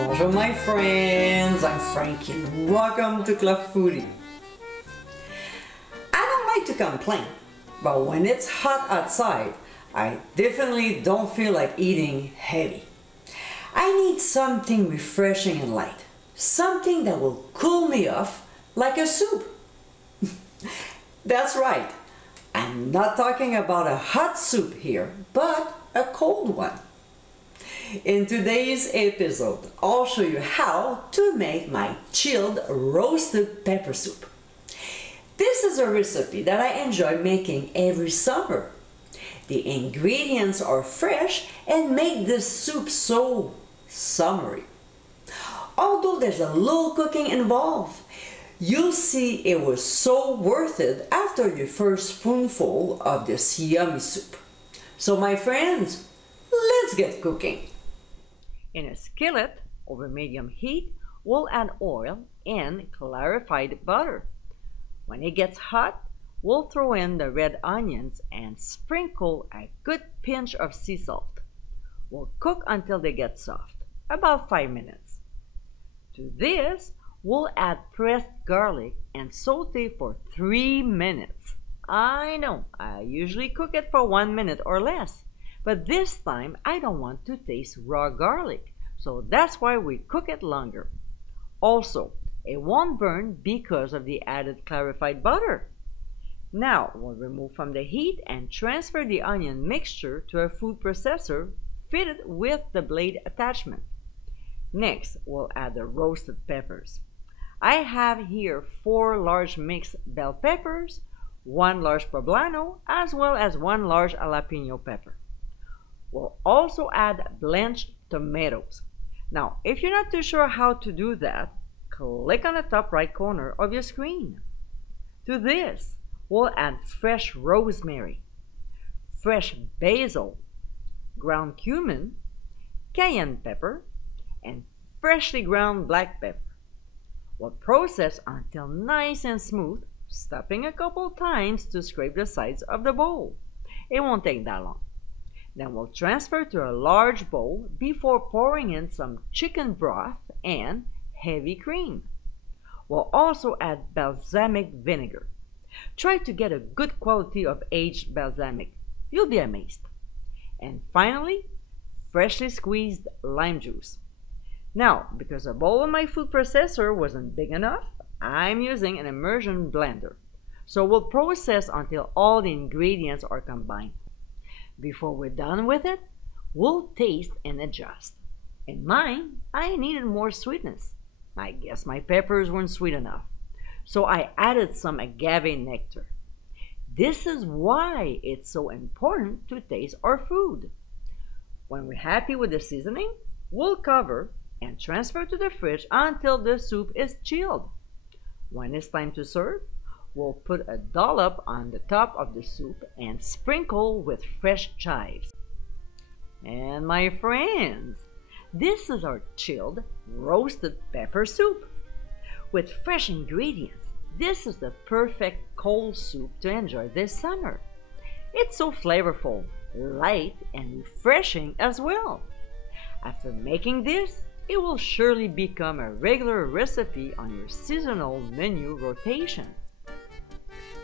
Bonjour my friends, I'm Frankie. Welcome to Club Foodie. I don't like to complain, but when it's hot outside, I definitely don't feel like eating heavy. I need something refreshing and light, something that will cool me off like a soup. That's right, I'm not talking about a hot soup here, but a cold one. In today's episode, I'll show you how to make my chilled roasted pepper soup. This is a recipe that I enjoy making every summer. The ingredients are fresh and make this soup so summery. Although there's a little cooking involved, you'll see it was so worth it after your first spoonful of this yummy soup. So my friends, let's get cooking. In a skillet over medium heat, we'll add oil and clarified butter. When it gets hot, we'll throw in the red onions and sprinkle a good pinch of sea salt. We'll cook until they get soft, about 5 minutes. To this, we'll add pressed garlic and saute for 3 minutes. I know, I usually cook it for 1 minute or less. But this time, I don't want to taste raw garlic, so that's why we cook it longer. Also, it won't burn because of the added clarified butter. Now, we'll remove from the heat and transfer the onion mixture to a food processor fitted with the blade attachment. Next, we'll add the roasted peppers. I have here 4 large mixed bell peppers, 1 large poblano, as well as 1 large jalapeno pepper. We'll also add blanched tomatoes. Now, if you're not too sure how to do that, click on the top right corner of your screen. To this, we'll add fresh rosemary, fresh basil, ground cumin, cayenne pepper, and freshly ground black pepper. We'll process until nice and smooth, stopping a couple times to scrape the sides of the bowl. It won't take that long. Then we'll transfer to a large bowl before pouring in some chicken broth and heavy cream. We'll also add balsamic vinegar. Try to get a good quality of aged balsamic. You'll be amazed. And finally, freshly squeezed lime juice. Now, because the bowl of my food processor wasn't big enough, I'm using an immersion blender. So we'll process until all the ingredients are combined. Before we're done with it, we'll taste and adjust. In mine, I needed more sweetness. I guess my peppers weren't sweet enough, so I added some agave nectar. This is why it's so important to taste our food. When we're happy with the seasoning, we'll cover and transfer to the fridge until the soup is chilled. When it's time to serve, we'll put a dollop on the top of the soup and sprinkle with fresh chives. And my friends, this is our chilled roasted pepper soup. With fresh ingredients, this is the perfect cold soup to enjoy this summer. It's so flavorful, light, and refreshing as well. After making this, it will surely become a regular recipe on your seasonal menu rotation.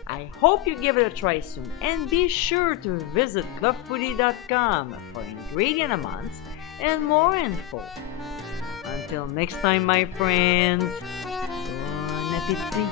I hope you give it a try soon, and be sure to visit clubfoodie.com for ingredient amounts and more info. Until next time, my friends, bon appétit!